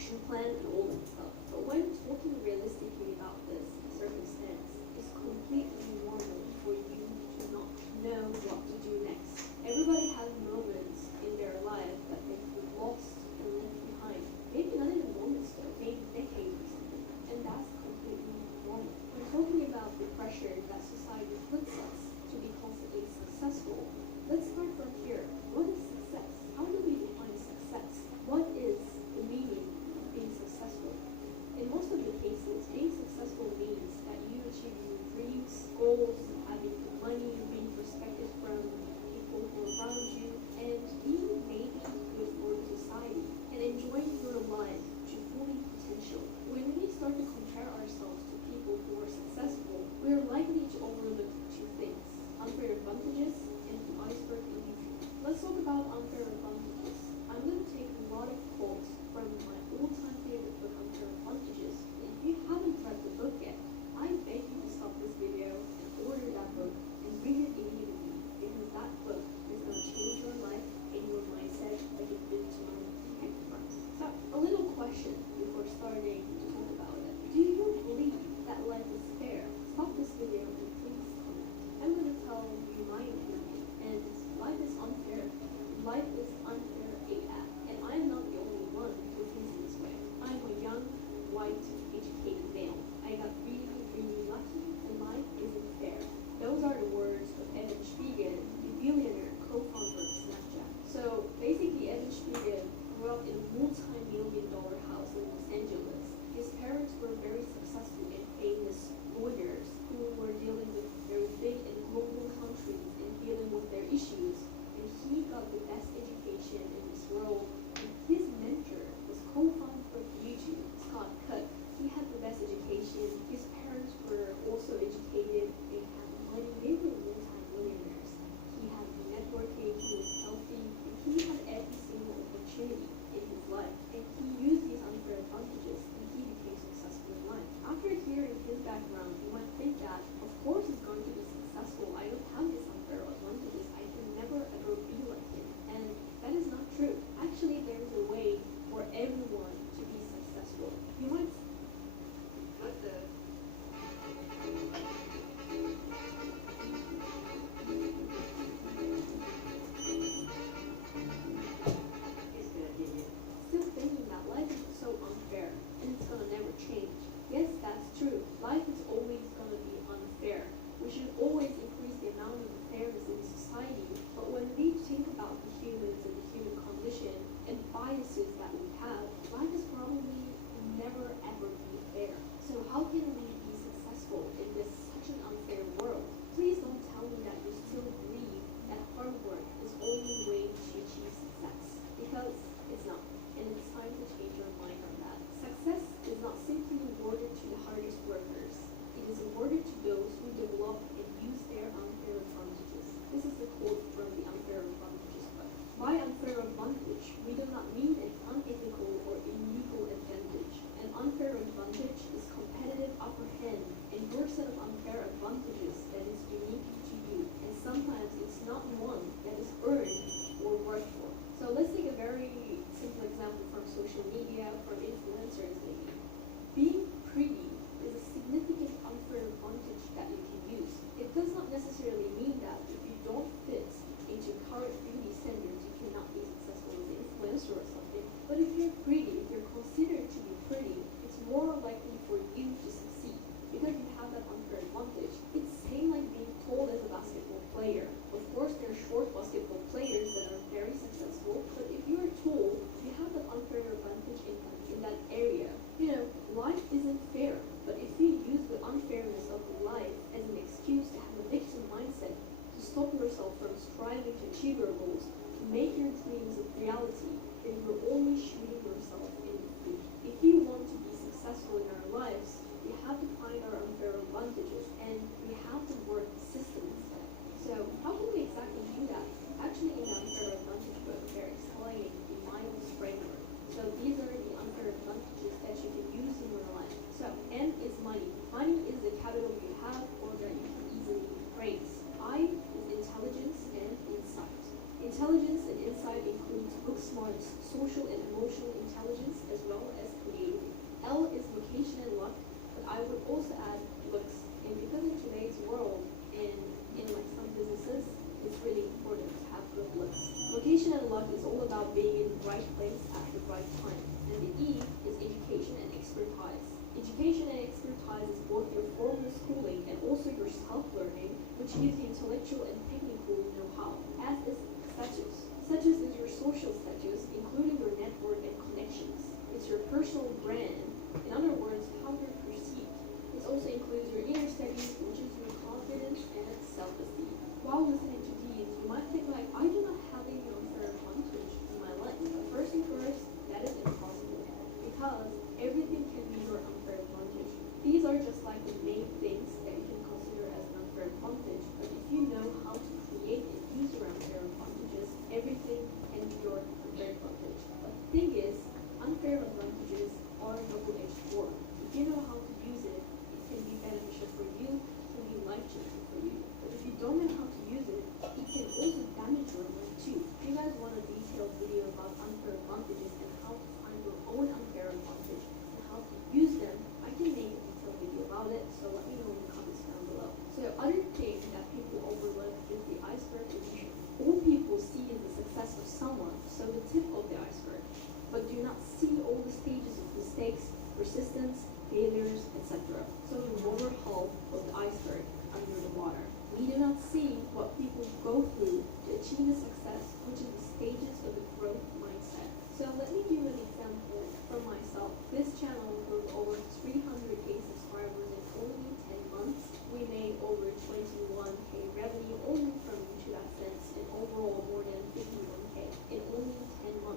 action plan and all that stuff. But when talking realistically about this circumstance, it's completely normal for you to not know what to do next. Everybody has moments in their life that they feel lost and left behind. Maybe not even moments though, maybe decades or something. And that's completely normal. When talking about the pressure that society puts us to be constantly successful, let's start from here. What is success? How do we define success? What is the meaning of being successful? In most of the cases, being successful means that you achieve your dreams, goals, having money, being respected from people who are around you, and being maybe good for society, and enjoying your life to full potential. When we start to compare ourselves to people who are successful, we are likely to overlook two things: unfair advantages and the iceberg in between. Let's talk about unfair advantages. I'm going to take a lot of quotes from my all-time favorite book, Unfair Advantages. If you haven't read the book yet, I beg you to stop this video and order that book and read it immediately, because that book is going to change your life and your mindset like it did to mine. Okay? So, a little question before starting to talk about it. Do you believe that life is fair? Stop this video and please comment. I'm going to tell you my opinion, and life is unfair. Life is unfair AF, and I'm not the only one who thinks this way. I'm a young, white, educated male. I got really, really lucky, and life isn't fair. Those are the words of Evan Spiegel, the billionaire co-founder of Snapchat. So basically, Evan Spiegel grew up in a multi-million-dollar house in Los Angeles. His parents were very successful and famous lawyers who were dealing with very big and global countries and dealing with their issues. And he got the best education in this world. And his mentor was co-founder of YouTube, Scott Cook. He had the best education. His parents were also educated. They had money. They were multi-millionaires. He had networking. He was healthy. And he had every single opportunity in his life. And he used these unfair advantages, and he became successful in life. After hearing his background, you might think that, of course, he's going to be successful. I don't have these unfair advantages. I can never ever be like him. And that is not true. Actually, there is a way for everyone to be successful. You might. What the? Still thinking that life is so unfair and it's gonna never change. Yes, that's true. Life is always gonna be unfair. We should always increase the amount of fairness in society. But when we think about the humans and the human condition and biases that we have, life is probably never ever be fair. So how can we be successful in this such an unfair world? Please don't tell me that you still believe that hard work is the only way to achieve success, because it's not. And it's time to change your mind on that. Success is not simply awarded to the hardest workers. It is awarded to those who develop and use their unfair advantages. This is the quote from the Unfair Advantages book. By unfair advantage, we do not mean an unethical or illegal advantage. An unfair advantage is competitive upper hand in your set of unfair advantages that is unique to you. And sometimes it's not one that is earned or worked for. So let's take a very simple example from social media, from influencers maybe. Being pretty is a significant unfair advantage that you can use. It does not necessarily mean that if you don't fit into current beauty standards, you cannot be successful as an influencer or something. But if you're pretty, if you're considered to be pretty, it's more likely for you to succeed because you have that unfair advantage. It's same like being tall as a basketball player. Of course, there are short basketball players that are very successful, but if you're tall, you have that unfair advantage in that area. You know, life isn't fair, but if you use the unfairness of life as an excuse to have a victim mindset, to stop yourself from striving to achieve your goals, to make your dreams a reality, then you're only shooting yourself in the foot. If you want to be successful in our lives, we have to find our unfair advantages, and we have to work the system instead. So how can we exactly do that? Actually, in the Unfair Advantage book, they're explaining the Miles framework. So these are the unfair advantages that you can use in your life. So M is money. Money is the capital you have or that you can easily praise. I is intelligence and insight. Intelligence and insight side includes book smarts, social and emotional intelligence, as well as creativity. L is location and luck, but I would also add looks. And because in today's world, in like some businesses, it's really important to have good looks. Location and luck is all about being in the right place at the right time. And the E is education and expertise. Education and expertise is both your formal schooling and also your self-learning, which gives you intellectual and technical know-how. S is status. Status is your social status, including your network and connections. It's your personal brand. In other words, how you're perceived. It also includes your inner studies, which is your confidence and self-esteem. While listening to these, you might think like, I do not have any unfair advantage in my life. But first and first, that is impossible, because everything can be your unfair advantage. These are just like the main things that you can consider as an unfair advantage, but if you know how to create and use your unfair advantages, everything can be your unfair advantage. But the thing is, unfair advantages are a double-edged sword. If you know how to use it, it can be beneficial for you, it can be life-changing for you. But if you don't know how to use it, it can also damage your life too. If you guys want a detailed video about unfair advantages and how to find your own unfair advantage and how to use them, I can make a detailed video about it, so let me know in the comments down below. So the other thing that people overlook is the iceberg illusion. All people see is the success of someone, so the tip of the iceberg, but do not see all the stages of mistakes, persistence, failures, etc. So the lower hull of the iceberg under the water. We do not see what people go through to achieve the success, which is the stages of the growth mindset. So let me give an example from myself. This channel grew over 300k subscribers in only 10 months. We made over 21k revenue only from YouTube AdSense, and overall more than 51k in only 10 months.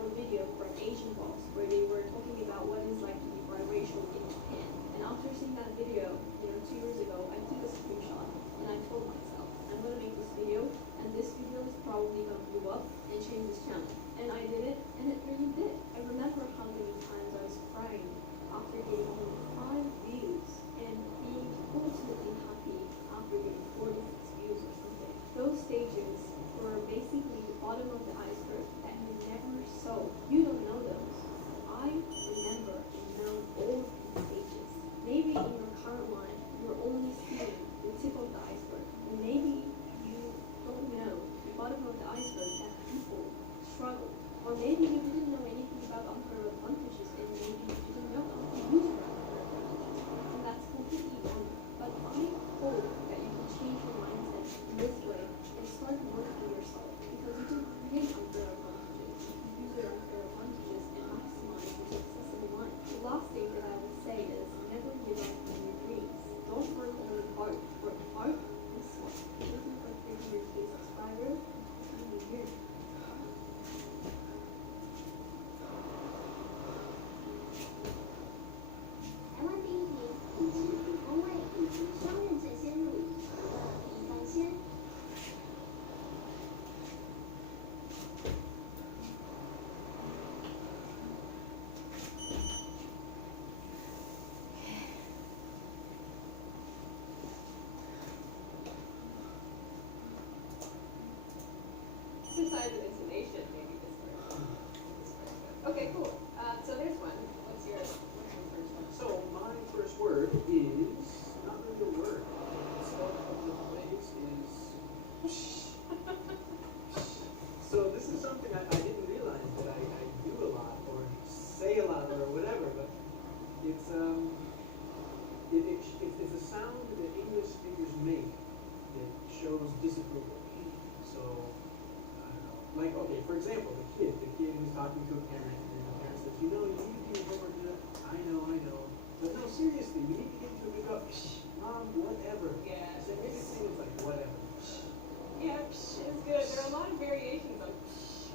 from a video from Asian Boss where they were talking about what it's like to be biracial in Japan. And after seeing that video, 2 years ago, I took a screenshot and I told myself, I'm gonna make this video, and this video is probably gonna blow up and change this channel. And I did it, and it really did. I remember how many times I was crying after getting only 5 views and being ultimately happy after getting 46 views or something. Those stages were basically the bottom of the iceberg that you never saw. You don't know those. I remember and know all of these stages. Maybe in your current life, you're only seeing the tip of the iceberg. And maybe you don't know the bottom of the iceberg that people struggle. Or maybe you didn't know anything about unfair advantages, and maybe you didn't know how to use your unfair advantages. And that's completely normal. But I hope that you can change your mindset in this way and start working on yourself, because you can create unfair advantages. You can use your unfair advantages and maximize your success in life. The last thing that I would say is never give up on your dreams. Don't work only hard. Work hard and smart. Looking for 300K subscribers in a year. 台湾第一名以及普通位以及双刃正先入以及的第一番先。Exercise and intonation, maybe this works. Okay, cool. So there's one. What's your first one? So my first word is not really a word. Spelled a couple different ways is so this is something I didn't realize that I do a lot or say a lot or whatever, but it's it's a sound that English speakers make that shows disapproval. So I don't know. Like, okay, for example, the kid who's talking to a parent, and the parent says, you know, you need to do your homework. I know. But no, seriously, we need to get to a big up. Mom, whatever. Yeah. So maybe thing is like whatever. Yeah, psh is good. There are a lot of variations on psh.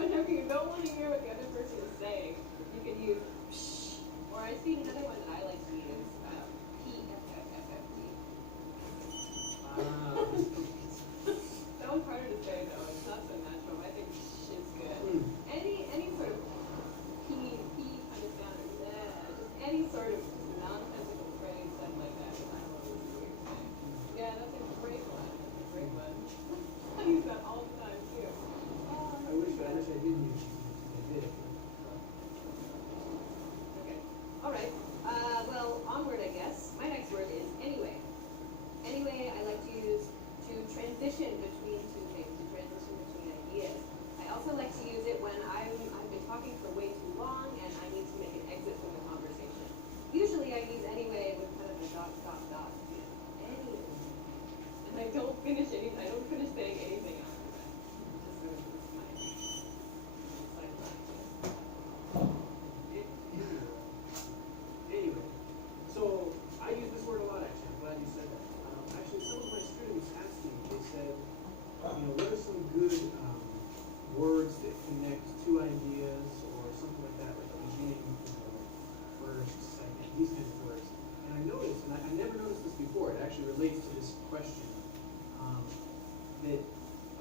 Whenever you don't want to hear what the other person is saying, you can use psh. Or I see another one that I like to use, PFFFFD. That one's harder to say though. It's not so natural. But I think psh is good. Any sort of P kind of sound or just any sort of nonsensical phrase said like that. I don't know what you're saying. Yeah, that's a great one. That's a great one. I use that all the time too. I wish I didn't use it. I did. Okay. All right. Well, onward, I guess. My next word is anyway. Anyway, I like to use to transition between two things, to transition between ideas. I also like to use it when I've been talking for way too long and I need to make an exit from the conversation. Usually I use anyway with kind of a dot. Anyway. And I don't finish saying anything after that. Just sort of this my Anyway, so I use this word a lot actually. I'm glad you said that. Actually, some of my students asked me, they said, what are some good words that connect two ideas or something like that, like a beginning, first, second, these kinds of words. And I noticed, and I never noticed this before, it actually relates to this question, that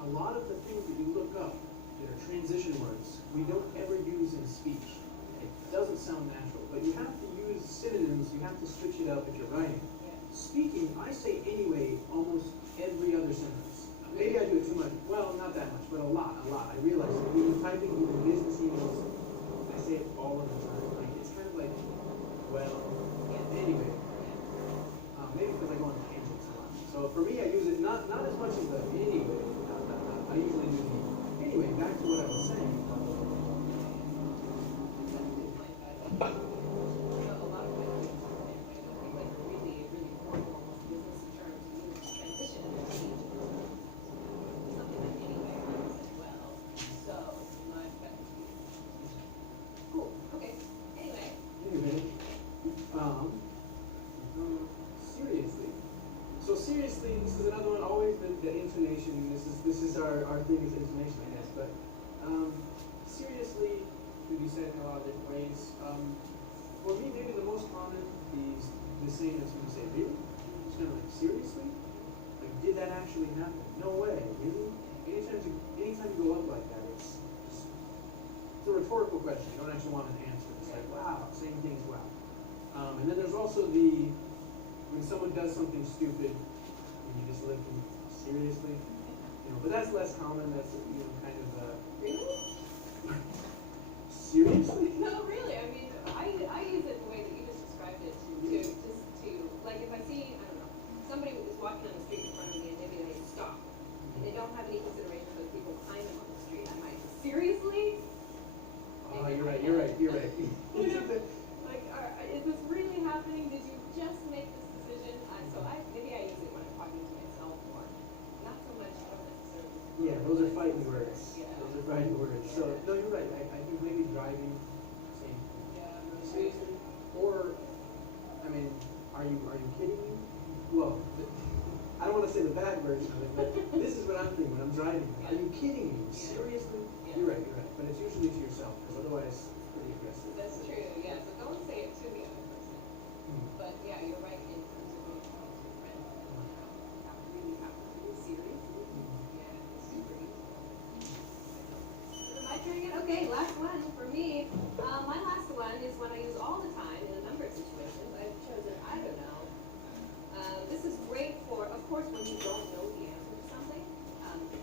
a lot of the things that you look up that are transition words, we don't ever use in speech. It doesn't sound natural, but you have to use synonyms, you have to switch it up if you're writing. Speaking, I say anyway almost every other sentence. Maybe I do it too much. Well, not that much, but a lot. I realize that even typing, even business emails, I say it all of the time. Like, it's kind of like, well, anyway. Maybe because I go on tangents a lot. So for me, I use it not as much as the anyway. I usually do the anyway. Back to what I was saying. Something like anyway, well. So common is the saying that's when you say, really? It's kind of like, seriously? Like, did that actually happen? No way, really? Anytime you go up like that, it's a rhetorical question. You don't actually want an answer. It's like, wow, same thing as wow. And then there's also when someone does something stupid, and you just look at them, seriously? But that's less common. That's, kind of, Really? seriously? No, really. I mean, I use it the way that you just described it to like if I see, I don't know, somebody is walking on the street in front of me and maybe they stop and they don't have any consideration for the people behind them on the street. I might seriously? Oh, you're right. Like, is this really happening? Did you just make this decision? Maybe I use it when I'm talking to myself more. Not so much. I don't necessarily. Yeah, those are fighting words. Yeah. Those are fighting words. So no, you're right. I think maybe driving, same. Yeah. Seriously? Or, I mean, are you kidding me? Well, I don't want to say the bad version of it, but this is what I'm thinking when I'm driving. Are you kidding me? Seriously? Yeah. You're right. But it's usually to yourself, because otherwise, pretty aggressive. That's true. Yeah. So don't say it to the other person. But yeah, you're right in terms of when it comes to friends. Not really happening. Seriously? Yeah. It's super easy. Am I turning it? Okay. Last one for me. My last one is one I use all the time in a number of situations. I've chosen I don't know. This is great for, of course, when you don't know the answer to something.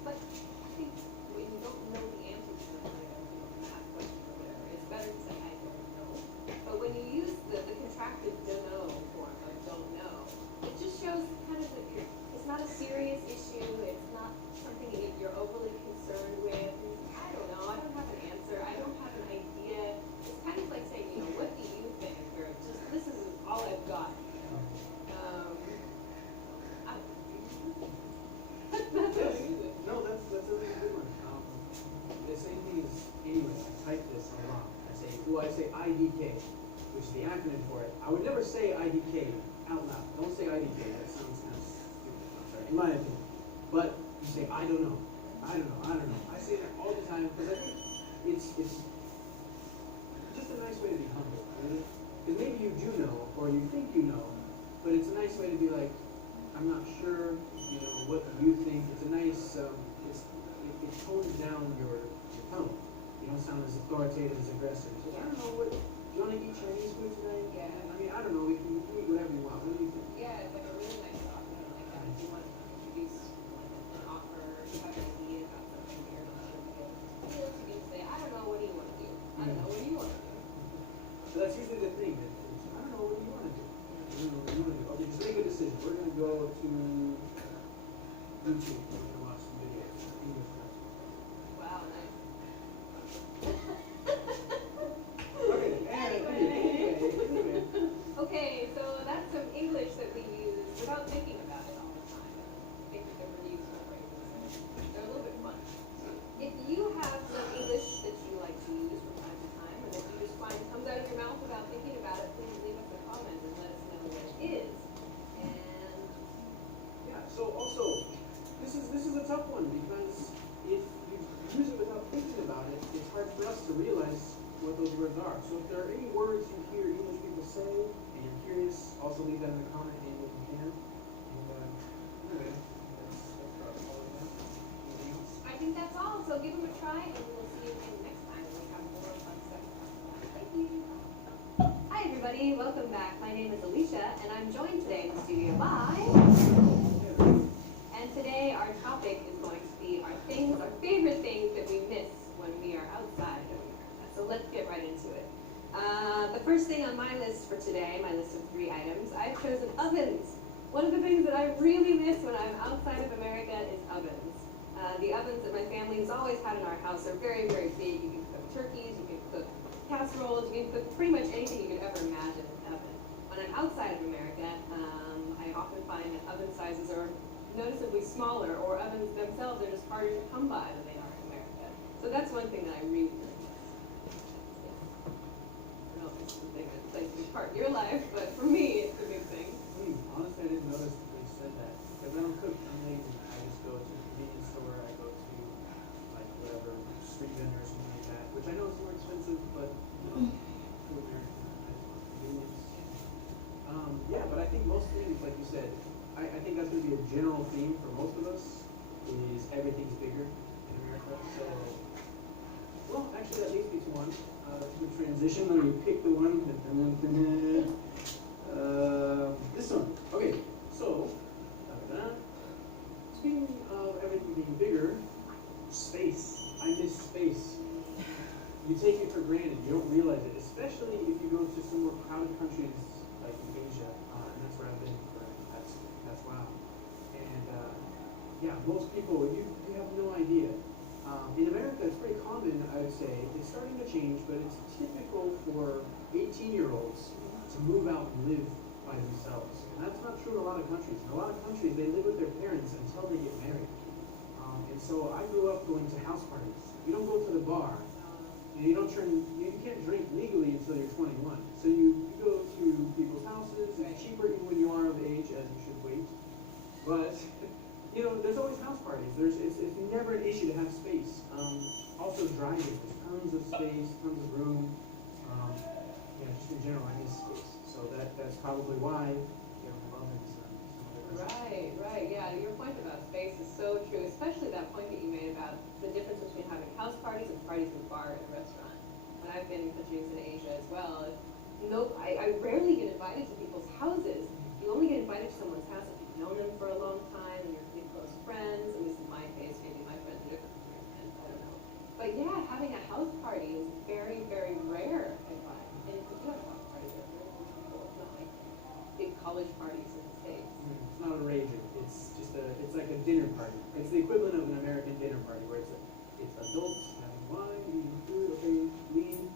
But I think when you don't know the answer to something, like a math question or whatever, it's better to say I don't know. But when you use the contracted don't know form of don't know, it just shows kind of that it's not a serious issue. It's not something that you're overly concerned with. I don't know. I don't have an answer. I don't have an idea. It's kind of like saying, what do you think? Or just this is all I've got. No, that's a really good one. The same thing is, anyway, I type this wrong. I say IDK, which is the acronym for it. I would never say IDK out loud. Don't say IDK. That sounds kind of stupid. I'm sorry, in my opinion. But you say, I don't know. I say that all the time because I think it's just a nice way to be humble, really. Because maybe you do know, or you think you know, but it's a nice way to be like, I'm not sure, what do you think? It's a nice, it tones down your tone. You don't sound as authoritative as aggressive. So I don't know, do you want to eat Chinese food tonight? Yeah. I mean, I don't know, we can eat whatever you want. What do you think? Yeah, it's like a really nice offer. Like that. If you want to introduce an offer, you have an idea about something you're not sure what it is, you can say, I don't know, what do you want to do? I don't know, what do you want to do? So that's usually the thing. I don't know, what do you want to do? Okay, just make a decision. We're going to go to YouTube. We're going to watch some videos. English class. Wow, nice. Anyway. Okay, so that's some English that we use without thinking about it all the time. I think that they're really useful phrases. They're a little bit fun. If you have some English that you like to use from time to time, or that you just find comes out of your mouth without thinking about it, please leave us a comment and let us know what it is. And Yeah, so also, this is a tough one because if you use it without thinking about it, it's hard for us to realize what those words are. So if there are any words you hear English people say and you're curious, also leave that in the comment and if you can. And anyway, that's probably all of that. Anything else? I think that's all. So give them a try, and we will see you again next time when we have more fun stuff to talk about. Thank you. Hi, everybody. Welcome back. My name is Alicia, and I'm joined today in the studio by... And today our topic is going to be our favorite things that we miss when we are outside of America. So let's get right into it. The first thing on my list for today, my list of 3 items, I've chosen ovens. One of the things that I really miss when I'm outside of America is ovens. The ovens that my family has always had in our house are very, very big. You can cook turkeys, you can cook casseroles, you can cook pretty much anything you could ever imagine in an oven. When I'm outside of America, I often find that oven sizes are noticeably smaller, or ovens themselves are just harder to come by than they are in America. So that's one thing that I really miss. I don't know if this is the thing that plays a big part in your life, but for me, it's a big thing. Honestly, I didn't notice that they said that. Because I don't cook, I'm lazy. I just go to a convenience store, I go to, like, whatever, street vendor or something like that, which I know is more expensive, but, to America, I just want convenience. general theme for most of us is everything's bigger in America. So, well, actually that leads me to one. The transition. Let me pick the one. This one. Okay. So, speaking of everything being bigger, space. I miss space. You take it for granted. You don't realize it, especially if you go to some more crowded countries like in Asia, and that's where I've been for the past while. And yeah, most people, you have no idea. In America, it's pretty common, I would say. It's starting to change, but it's typical for 18-year-olds to move out and live by themselves. And that's not true in a lot of countries. In a lot of countries, they live with their parents until they get married. And so I grew up going to house parties. You don't go to the bar. You can't drink legally until you're 21. So you go to people's houses. It's cheaper even when you are of age, as you should wait. But you know, there's always house parties. It's never an issue to have space. Also driving, there's tons of space, tons of room. Yeah, just in general, I need space. So that's probably why I love it. Right, yeah. Your point about space is so true, especially that point that you made about the difference between having house parties and parties in a bar and a restaurant. When I've been in countries in Asia as well, I rarely get invited to people's houses. You only get invited to someone's house if you've known them for a long time and you're pretty close friends. At least in my case, maybe my friends are different from your friends, I don't know. But yeah, having a house party is very, very rare, I find. And if you do have a house party, they're very beautiful. It's not like big college parties in the States. It's not a rager. It's like a dinner party. It's the equivalent of an American dinner party where it's adults having wine, eating food, okay, lean.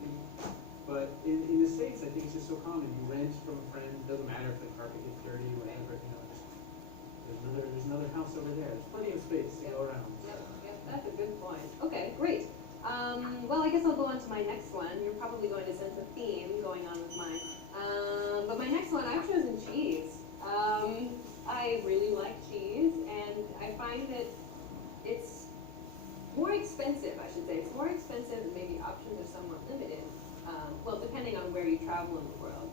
But in the States, I think it's just so common. You rent from a friend. It doesn't matter if the carpet gets dirty or whatever. You know, there's another house over there. There's plenty of space to go around. Yep, that's a good point. Okay, great. Well, I guess I'll go on to my next one. You're probably going to sense a theme going on with mine. But my next one, I've chosen cheese. I really like cheese, and I find that it's more expensive, I should say. It's more expensive, and maybe options are somewhat limited. Well, depending on where you travel in the world.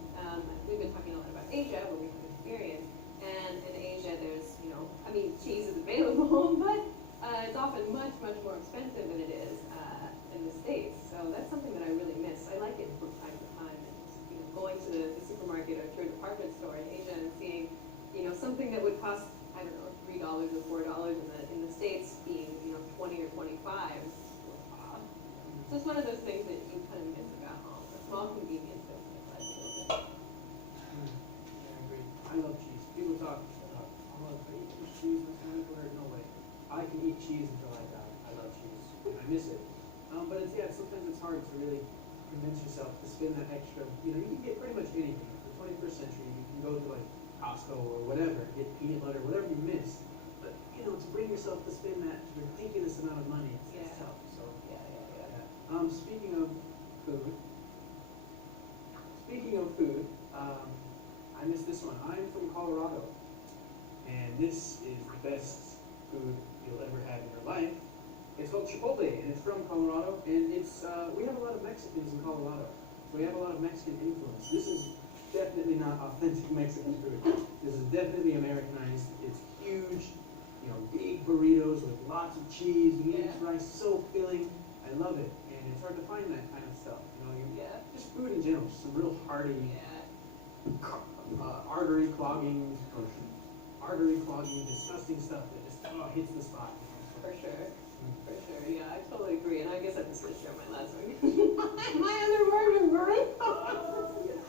We've been talking a lot about Asia, where we have experience. And in Asia, there's, cheese is available, but it's often much, much more expensive than it is in the States. So that's something that I really miss. I like it from time to time. And just, going to the supermarket or to a department store in Asia and seeing, something that would cost, I don't know, $3 or $4 in the States being, 20 or 25. So it's one of those things that you kind of miss about home. A small convenience that makes life a little bit. Yeah, I agree. I love cheese. People talk about, I eat too much cheese, my stomach will hurt. No way. I can eat cheese until I die. I love cheese. And I miss it. But sometimes it's hard to really convince yourself to spend that extra. You can get pretty much anything. In the 21st century, you can go to like Costco or whatever, get peanut butter, whatever you miss. But to bring yourself to spend that ridiculous amount of money, it's tough. So yeah. Speaking of food, I miss this one. I'm from Colorado, and this is the best food you'll ever have in your life. It's called Chipotle, and it's from Colorado, and it's we have a lot of Mexicans in Colorado, so we have a lot of Mexican influence. This is definitely not authentic Mexican food. This is definitely Americanized. It's huge, big burritos with lots of cheese, meat, rice, so filling. I love it, and it's hard to find that kind of stuff. Just food in general, just some real hearty, artery clogging, disgusting stuff that just hits the spot. For sure. Yeah, I totally agree. And I guess I just switched on my last one. My other word is burrito.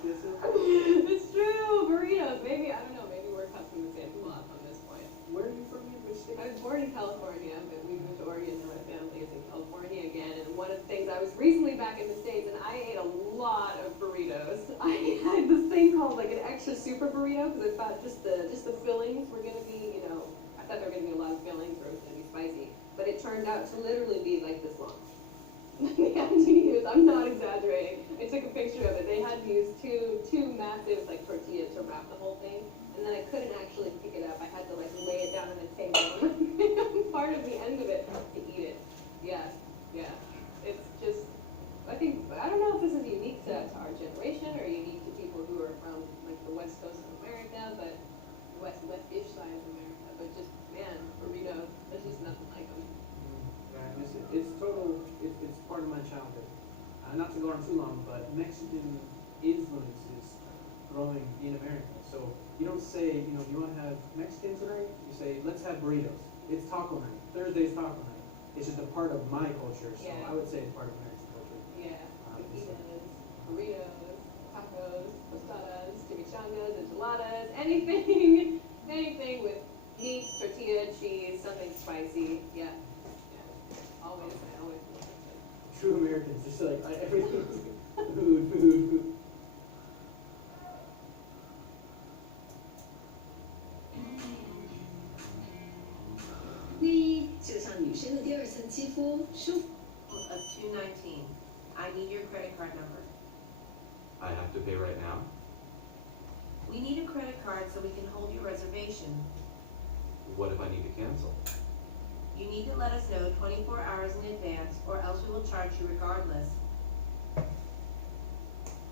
It's true, burritos. Maybe, I don't know, maybe we're cutting the same cloth on this point. Where are you from? Which state? I was born in California, but we moved to Oregon and my family is in California again. And one of the things, I was recently back in the States and I ate a lot of burritos. I had this thing called like an extra super burrito because I thought just the fillings were going to be, I thought there were going to be a lot of fillings or it was going to be spicy. But it turned out to literally be like this long. They had to use, I'm not exaggerating, I took a picture of it. They had to use two massive like tortillas to wrap the whole thing. And then I couldn't actually pick it up. I had to like lay it down on the table and part of the end of it to eat it. Yeah. It's just, I don't know if this is unique to our generation or unique to people who are from like the west coast of America, but west-ish side of America. But just, man, topic. Not to go on too long, but Mexican influence is growing in America. So you don't say, you know, you want to have Mexican tonight? You say, let's have burritos. It's taco night. Thursday's taco night. It's just a part of my culture, so Yeah. I would say it's part of American culture. Yeah, fajitas, burritos, tacos, tostadas, chimichangas, enchiladas, anything, anything with meat, tortilla, cheese, something spicy. Yeah, yeah. Always, I always love it. True Americans, just like everything is food, food, food. PLIE 就像女生的第二层肌肤，舒服。Of 219. I need your credit card number. I have to pay right now? We need a credit card so we can hold your reservation. What if I need to cancel? You need to let us know 24 hours in advance or else we will charge you regardless.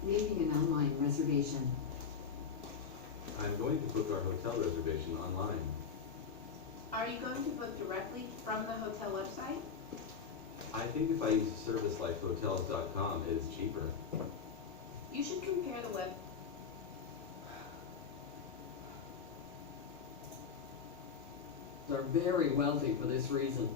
Making an online reservation. I'm going to book our hotel reservation online. Are you going to book directly from the hotel website? I think if I use a service like hotels.com, it is cheaper. You should compare the web. Are very wealthy for this reason.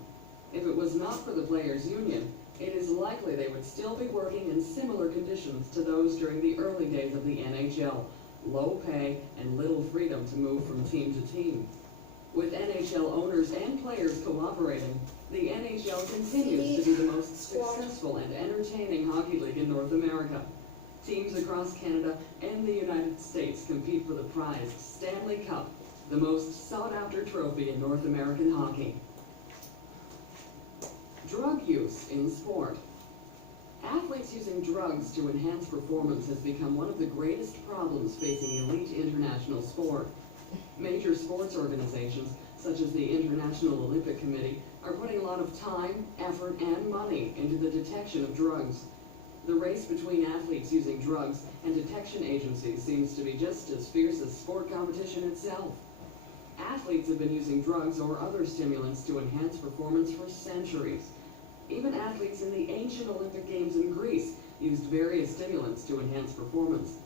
If it was not for the players' union, it is likely they would still be working in similar conditions to those during the early days of the NHL. Low pay and little freedom to move from team to team. With NHL owners and players cooperating, the NHL continues to be the most successful and entertaining hockey league in North America. Teams across Canada and the United States compete for the prized Stanley Cup, the most sought-after trophy in North American hockey. Drug use in sport. Athletes using drugs to enhance performance has become one of the greatest problems facing elite international sport. Major sports organizations, such as the International Olympic Committee, are putting a lot of time, effort, and money into the detection of drugs. The race between athletes using drugs and detection agencies seems to be just as fierce as sport competition itself. Athletes have been using drugs or other stimulants to enhance performance for centuries. Even athletes in the ancient Olympic Games in Greece used various stimulants to enhance performance.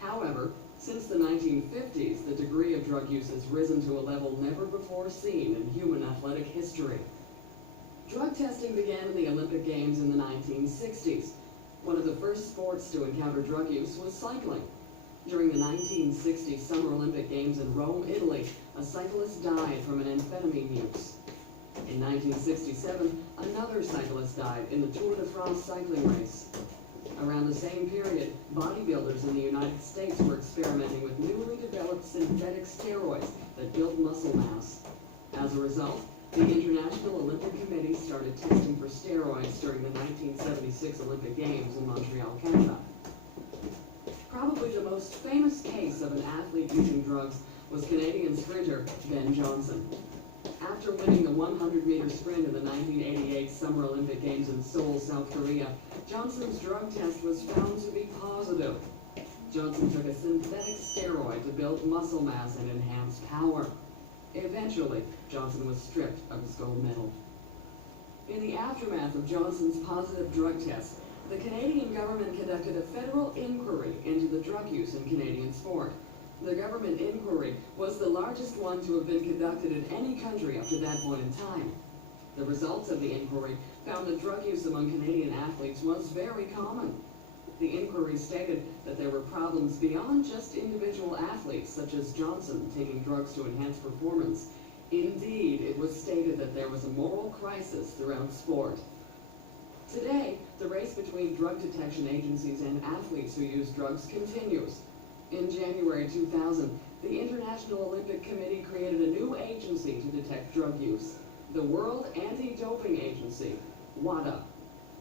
However, since the 1950s, the degree of drug use has risen to a level never before seen in human athletic history. Drug testing began in the Olympic Games in the 1960s. One of the first sports to encounter drug use was cycling. During the 1960 Summer Olympic Games in Rome, Italy, a cyclist died from an amphetamine use. In 1967, another cyclist died in the Tour de France cycling race. Around the same period, bodybuilders in the United States were experimenting with newly developed synthetic steroids that built muscle mass. As a result, the International Olympic Committee started testing for steroids during the 1976 Olympic Games in Montreal, Canada. Probably the most famous case of an athlete using drugs was Canadian sprinter Ben Johnson. After winning the 100-meter sprint in the 1988 Summer Olympic Games in Seoul, South Korea, Johnson's drug test was found to be positive. Johnson took a synthetic steroid to build muscle mass and enhance power. Eventually, Johnson was stripped of his gold medal. In the aftermath of Johnson's positive drug test, the Canadian government conducted a federal inquiry into the drug use in Canadian sport. The government inquiry was the largest one to have been conducted in any country up to that point in time. The results of the inquiry found that drug use among Canadian athletes was very common. The inquiry stated that there were problems beyond just individual athletes, such as Johnson, taking drugs to enhance performance. Indeed, it was stated that there was a moral crisis throughout sport. Today, the race between drug detection agencies and athletes who use drugs continues. In January 2000, the International Olympic Committee created a new agency to detect drug use, the World Anti-Doping Agency, WADA.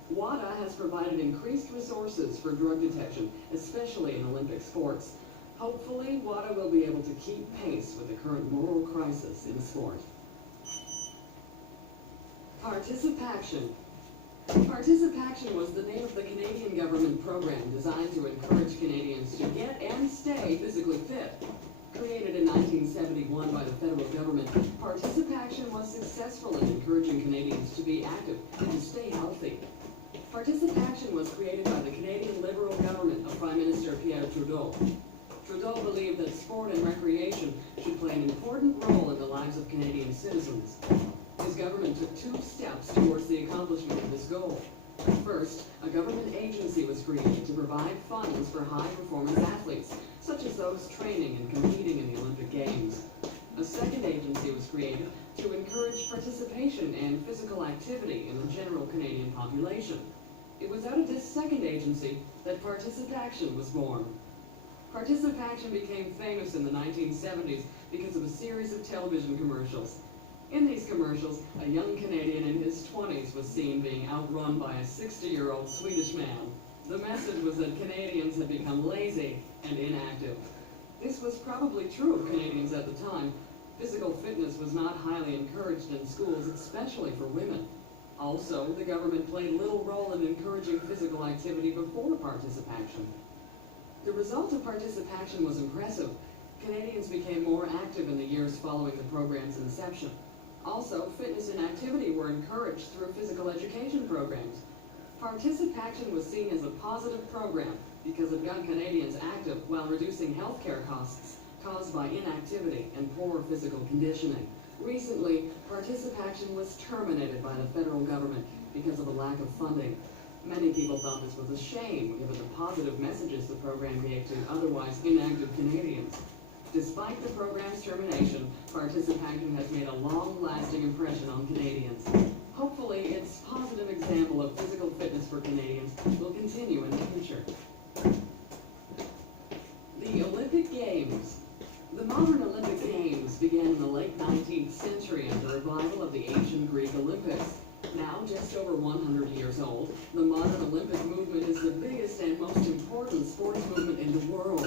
WADA has provided increased resources for drug detection, especially in Olympic sports. Hopefully, WADA will be able to keep pace with the current moral crisis in sport. Participation. Participation was the name of the Canadian government program designed to encourage Canadians to get and stay physically fit. Created in 1971 by the federal government, Participation was successful in encouraging Canadians to be active and to stay healthy. Participation was created by the Canadian Liberal government of Prime Minister Pierre Trudeau. Trudeau believed that sport and recreation should play an important role in the lives of Canadian citizens. His government took 2 steps towards the accomplishment of this goal. First, a government agency was created to provide funds for high-performance athletes, such as those training and competing in the Olympic Games. A second agency was created to encourage participation and physical activity in the general Canadian population. It was out of this second agency that Participation was born. Participation became famous in the 1970s because of a series of television commercials. In these commercials, a young Canadian in his 20s was seen being outrun by a 60-year-old Swedish man. The message was that Canadians had become lazy and inactive. This was probably true of Canadians at the time. Physical fitness was not highly encouraged in schools, especially for women. Also, the government played little role in encouraging physical activity before Participation. The result of Participation was impressive. Canadians became more active in the years following the program's inception. Also, fitness and activity were encouraged through physical education programs. Participation was seen as a positive program because it got Canadians active while reducing healthcare costs caused by inactivity and poor physical conditioning. Recently, Participation was terminated by the federal government because of a lack of funding. Many people thought this was a shame given the positive messages the program gave to otherwise inactive Canadians. Despite the program's termination, Participation has made a long-lasting impression on Canadians. Hopefully, its positive example of physical fitness for Canadians will continue in the future. The Olympic Games. The modern Olympic Games began in the late 19th century as a revival of the ancient Greek Olympics. Now, just over 100 years old, the modern Olympic movement is the biggest and most important sports movement in the world.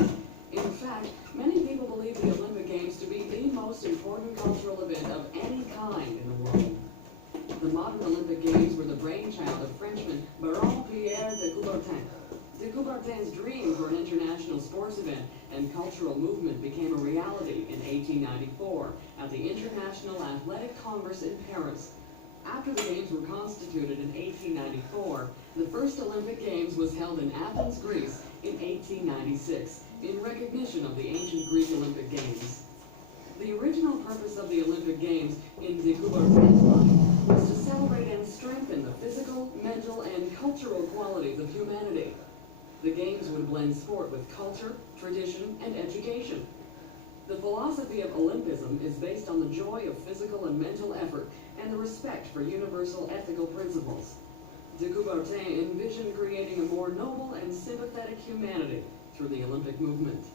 In fact, many people believe the Olympic Games to be the most important cultural event of any kind in the world. The modern Olympic Games were the brainchild of Frenchman Baron Pierre de Coubertin. De Coubertin's dream for an international sports event and cultural movement became a reality in 1894 at the International Athletic Congress in Paris. After the Games were constituted in 1894, the first Olympic Games was held in Athens, Greece in 1896 in recognition of the ancient Greek Olympic Games. The original purpose of the Olympic Games in de Coubertin's mind was to celebrate and strengthen the physical, mental, and cultural qualities of humanity. The Games would blend sport with culture, tradition, and education. The philosophy of Olympism is based on the joy of physical and mental effort and the respect for universal ethical principles. De Coubertin envisioned creating a more noble and sympathetic humanity through the Olympic movement.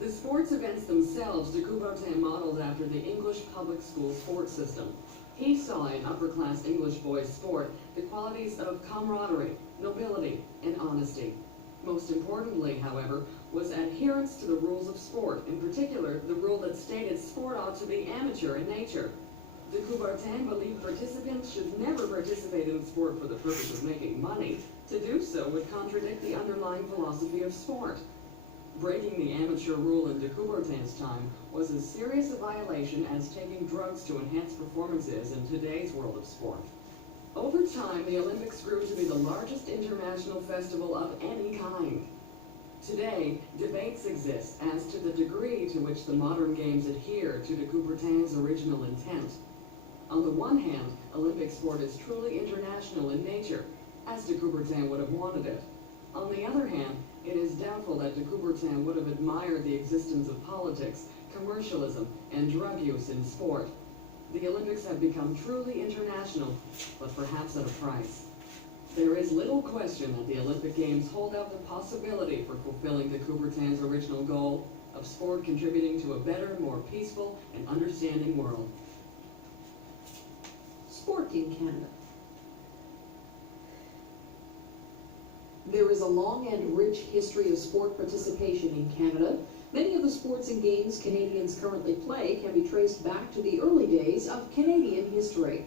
The sports events themselves de Coubertin modeled after the English public school sports system. He saw in upper-class English boys' sport the qualities of camaraderie, nobility, and honesty. Most importantly, however, was adherence to the rules of sport, in particular, the rule that stated sport ought to be amateur in nature. De Coubertin believed participants should never participate in sport for the purpose of making money. To do so would contradict the underlying philosophy of sport. Breaking the amateur rule in de Coubertin's time was as serious a violation as taking drugs to enhance performances in today's world of sport. Over time, the Olympics grew to be the largest international festival of any kind. Today, debates exist as to the degree to which the modern games adhere to de Coubertin's original intent. On the one hand, Olympic sport is truly international in nature, as de Coubertin would have wanted it. On the other hand, it is doubtful that de Coubertin would have admired the existence of politics, commercialism, and drug use in sport. The Olympics have become truly international, but perhaps at a price. There is little question that the Olympic Games hold out the possibility for fulfilling de Coubertin's original goal of sport contributing to a better, more peaceful, and understanding world. Sport in Canada. There is a long and rich history of sport participation in Canada. Many of the sports and games Canadians currently play can be traced back to the early days of Canadian history.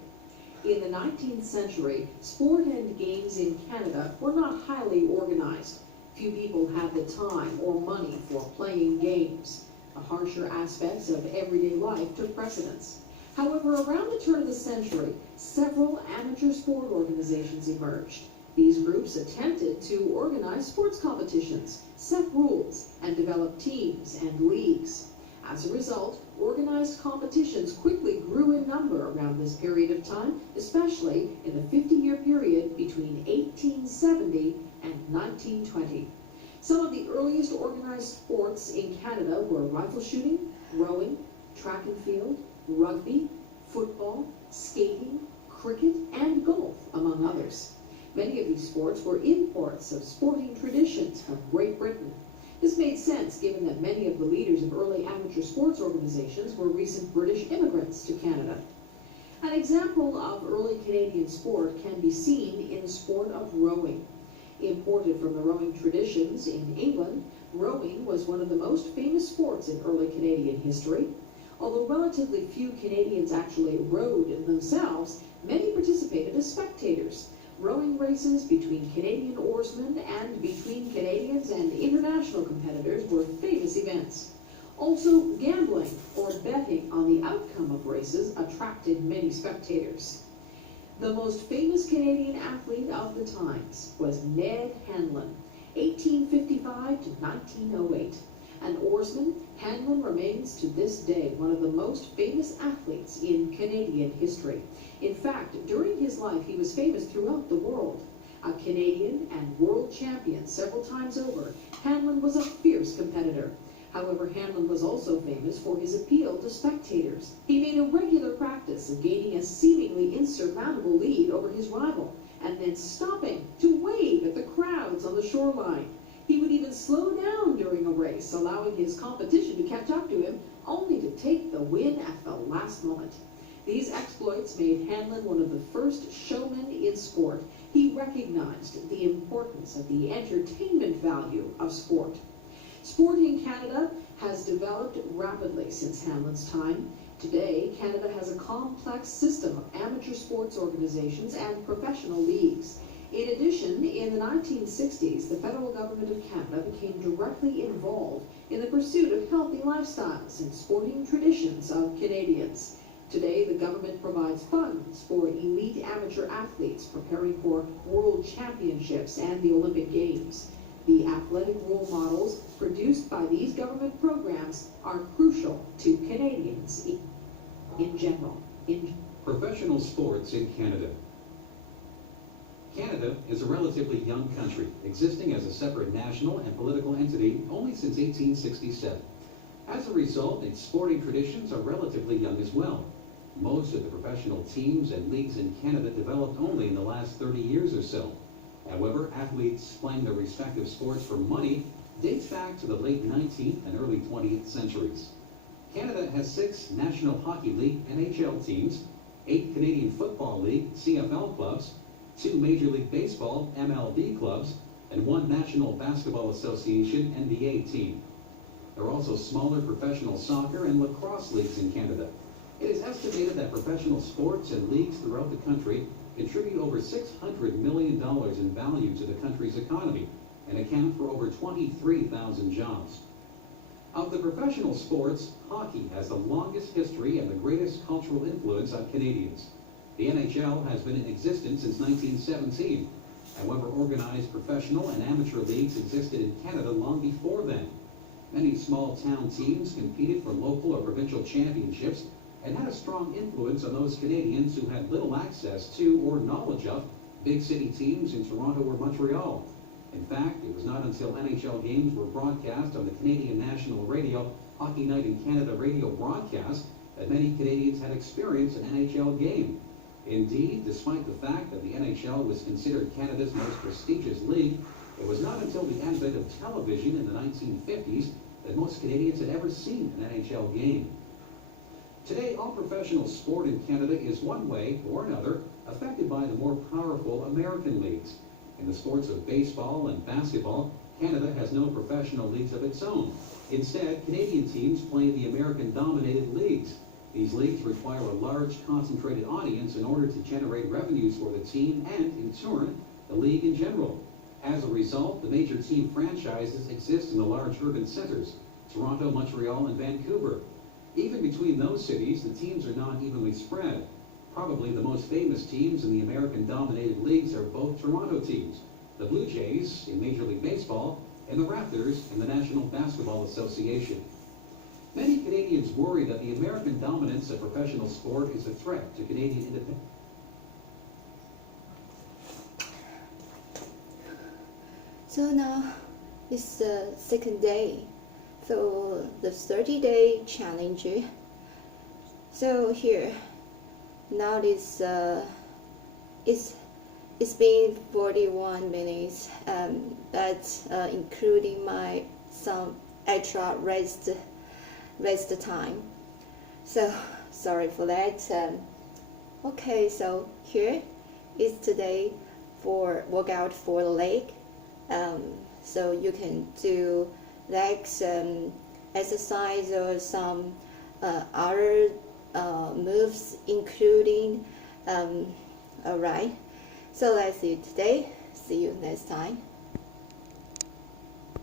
In the 19th century, sport and games in Canada were not highly organized. Few people had the time or money for playing games. The harsher aspects of everyday life took precedence. However, around the turn of the century, several amateur sport organizations emerged. These groups attempted to organize sports competitions, set rules, and develop teams and leagues. As a result, organized competitions quickly grew in number around this period of time, especially in the 50-year period between 1870 and 1920. Some of the earliest organized sports in Canada were rifle shooting, rowing, track and field, rugby, football, skating, cricket, and golf, among others. Many of these sports were imports of sporting traditions from Great Britain. This made sense given that many of the leaders of early amateur sports organizations were recent British immigrants to Canada. An example of early Canadian sport can be seen in the sport of rowing. Imported from the rowing traditions in England, rowing was one of the most famous sports in early Canadian history. Although relatively few Canadians actually rowed themselves, many participated as spectators. Rowing races between Canadian oarsmen and between Canadians and international competitors were famous events. Also, gambling or betting on the outcome of races attracted many spectators. The most famous Canadian athlete of the times was Ned Hanlon, 1855 to 1908. An oarsman, Hanlon remains to this day one of the most famous athletes in Canadian history. In fact, during his life, he was famous throughout the world. A Canadian and world champion several times over, Hanlon was a fierce competitor. However, Hanlon was also famous for his appeal to spectators. He made a regular practice of gaining a seemingly insurmountable lead over his rival, and then stopping to wave at the crowds on the shoreline. He would even slow down during a race, allowing his competition to catch up to him, only to take the win at the last moment. These exploits made Hanlon one of the first showmen in sport. He recognized the importance of the entertainment value of sport. Sport in Canada has developed rapidly since Hanlon's time. Today, Canada has a complex system of amateur sports organizations and professional leagues. In addition, in the 1960s, the federal government of Canada became directly involved in the pursuit of healthy lifestyles and sporting traditions of Canadians. Today, the government provides funds for elite amateur athletes preparing for world championships and the Olympic Games. The athletic role models produced by these government programs are crucial to Canadians in general. Professional sports in Canada. Canada is a relatively young country, existing as a separate national and political entity only since 1867. As a result, its sporting traditions are relatively young as well. Most of the professional teams and leagues in Canada developed only in the last 30 years or so. However, athletes playing their respective sports for money dates back to the late 19th and early 20th centuries. Canada has 6 National Hockey League NHL teams, 8 Canadian Football League CFL clubs, 2 Major League Baseball MLB clubs, and 1 National Basketball Association NBA team. There are also smaller professional soccer and lacrosse leagues in Canada. It is estimated that professional sports and leagues throughout the country contribute over $600 million in value to the country's economy and account for over 23,000 jobs. Of the professional sports, hockey has the longest history and the greatest cultural influence on Canadians. The NHL has been in existence since 1917. However, organized professional and amateur leagues existed in Canada long before then. Many small town teams competed for local or provincial championships and had a strong influence on those Canadians who had little access to or knowledge of big city teams in Toronto or Montreal. In fact, it was not until NHL games were broadcast on the Canadian National Radio Hockey Night in Canada radio broadcast that many Canadians had experienced an NHL game. Indeed, despite the fact that the NHL was considered Canada's most prestigious league, it was not until the advent of television in the 1950s that most Canadians had ever seen an NHL game. Today, all professional sport in Canada is one way or another affected by the more powerful American leagues. In the sports of baseball and basketball, Canada has no professional leagues of its own. Instead, Canadian teams play in the American-dominated leagues. These leagues require a large, concentrated audience in order to generate revenues for the team and, in turn, the league in general. As a result, the major team franchises exist in the large urban centers, Toronto, Montreal, and Vancouver. Even between those cities, the teams are not evenly spread. Probably the most famous teams in the American-dominated leagues are both Toronto teams, the Blue Jays in Major League Baseball and the Raptors in the National Basketball Association. Many Canadians worry that the American dominance of professional sport is a threat to Canadian independence. So now it's the second day, so the 30-day challenge. So here, now it's been 41 minutes, but including my some extra rest time. So sorry for that. Okay, so here is today for workout for the leg. So you can do legs exercise or some other moves including alright, so that's it today. See you next time.